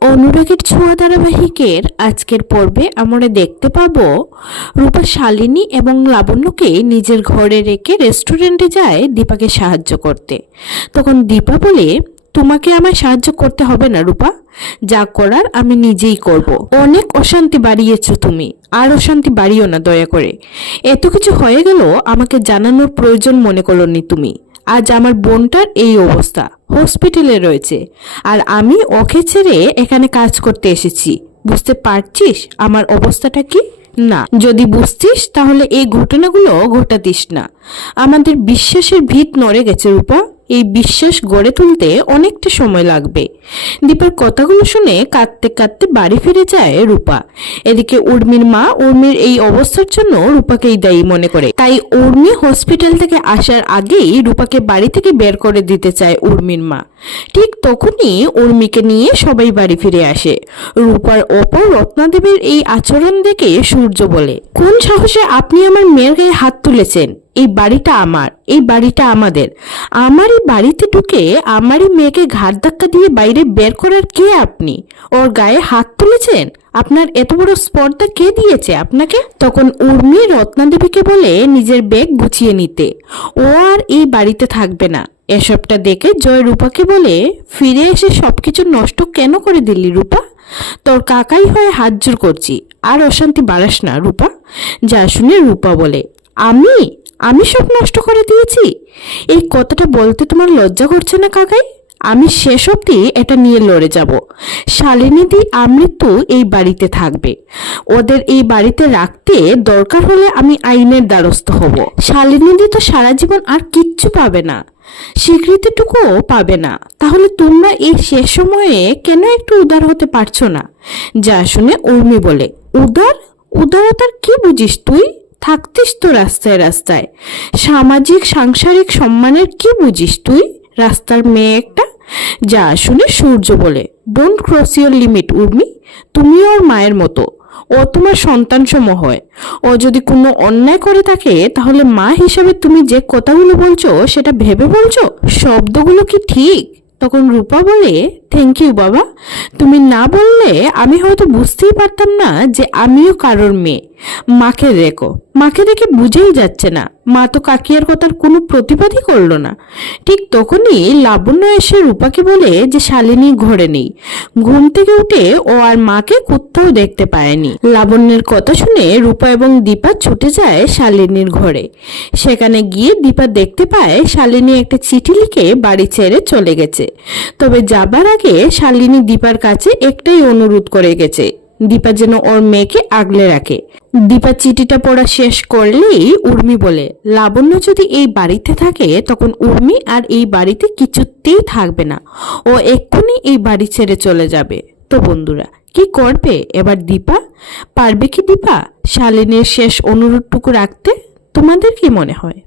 অনুরাগের ছোঁয়া ধারাবাহিকের আজকের পর্বে আমরা দেখতে পাব রূপা শালিনী এবং লাবণ্যকে নিজের ঘরে রেখে রেস্টুরেন্টে যায় দীপাকে সাহায্য করতে। তখন দীপা বলে, তোমাকে আমায় সাহায্য করতে হবে না রূপা। যা করার আমি নিজেই করব। অনেক অশান্তি বাড়িয়েছো তুমি। আর অশান্তি বাড়িও না দয়া করে। এত কিছু হয়ে গেল, আমাকে জানানোর প্রয়োজন মনে করনি তুমি। আজ আমার বোনটার এই অবস্থা। হসপিটালে রয়েছে। আর আমি ওকে ছেড়ে এখানে কাজ করতে এসেছি। বুঝতে পারছিস আমার অবস্থাটা কি? না। যদি বুঝতিস, তাহলে এই ঘটনাগুলো ঘটাতিস না। আমাদের বিশ্বাসের ভিত নড়ে গেছে রূপা। এই বিশ্বাস গড়ে তুলতে অনেকটা সময় লাগবে। দীপার কথাগুলো শুনে কাঁদতে কাঁদতে বাড়ি ফিরে যায় রূপা। এদিকে উর্মির মা উর্মির এই অবস্থার জন্য রূপাকেই দায়ী মনে করে। তাই উর্মি হসপিটাল থেকে আসার আগেই রূপাকে বাড়ি থেকে বের করে দিতে চায় উর্মির মা। ঠিক তখনই উর্মিকে নিয়ে সবাই বাড়ি ফিরে আসে। রূপার ওপর রত্নাদেবীর এই আচরণ দেখে সূর্য বলে, কোন সাহসে আপনি আমার মেয়ের গায়ে হাত তুলেছেন? এই বাড়িটা আমার, এই বাড়িটা আমাদের। আমারই বাড়িতে ঢুকে আমারই মেয়েকে ঘাট ধাক্কা দিয়ে বাইরে বের করার কে আপনি? ওর গায়ে হাত তুলেছেন? আপনার এত বড় স্পর্ধা কে দিয়েছে আপনাকে? তখন উর্মি রত্নাদেবীকে বলে নিজের ব্যাগ গুছিয়ে নিতে। ও আর এই বাড়িতে থাকবে না। এসবটা দেখে জয় রূপাকে বলে, ফিরে এসে সবকিছু নষ্ট কেন করে দিলি রূপা? তোর কাকাই হয়ে হাত জোর করছি। আর অশান্তি বাড়াস না রূপা। যা শুনে রূপা বলে, আমি? আমি সব নষ্ট করে দিয়েছি? এই কথাটা বলতে তোমার লজ্জা করছে না কাকাই? আমি শেষ অবধি এটা নিয়ে লড়ে যাব। শালিনীদি আমৃত্যু এই বাড়িতে থাকবে। ওদের এই বাড়িতে রাখতে দরকার হলে আমি আইনের দ্বারস্থ হব। শালিনীদি তো সারা জীবন আর কিচ্ছু পাবে না। স্বীকৃতিটুকুও পাবে না। তাহলে তোমরা এই শেষ সময়ে কেন একটু উদার হতে পারছ না? যা শুনে উর্মি বলে, উদার? উদারতার কি বুঝিস তুই? থাকতিস তো রাস্তায় রাস্তায়। সামাজিক, সাংসারিক সম্মানের কি বুঝিস তুই? রাস্তার মেয়ে একটা? যা শুনে সূর্য বলে don't cross your limit Urmi. তুমি ওর মায়ের মতো। ও তোমার সন্তান সম হয়। ও যদি কোনো অন্যায় করে থাকে, তাহলে মা হিসাবে তুমি যে কথাগুলো বলছো, সেটা ভেবে বলছো? শব্দগুলো কি ঠিক? তখন রূপা বলে থ্যাংক ইউ বাবা। তুমি না বললে আমি হয়তো বুঝতেই পারতাম না যে আমিও কারোর মেয়ে। মাকে দেখো। মাকে দেখে বুঝেই যাচ্ছে না। মা তো কাকিয়ার কথার কোনো প্রতিবাদই করল না। ঠিক তখনই লাবণ্য এসে রূপাকে বলে যে শালিনী ঘরে নেই। ঘুম থেকে উঠে ও আর মাকে কোথাও দেখতে পায়নি। লাবণ্যের কথা শুনে রূপা এবং দীপা ছুটে যায় শালিনীর ঘরে। সেখানে গিয়ে দীপা দেখতে পায় শালিনী একটা চিঠি লিখে বাড়ি ছেড়ে চলে গেছে। তবে যাবার শালিনী দীপার কাছে একটাই অনুরোধ করে গেছে। দীপা যেন ওর মেয়েকে আগলে রাখে। দীপা চিঠিটা পড়া শেষ করলেই উর্মি বলে, লাবণ্য যদি এই বাড়িতে থাকে, তখন উর্মি আর এই বাড়িতে কিছুতেই থাকবে না। ও এক্ষুনি এই বাড়ি ছেড়ে চলে যাবে। তো বন্ধুরা, কি করবে এবার দীপা? পারবে কি দীপা শালিনীর শেষ অনুরোধটুকু রাখতে? তোমাদের কি মনে হয়?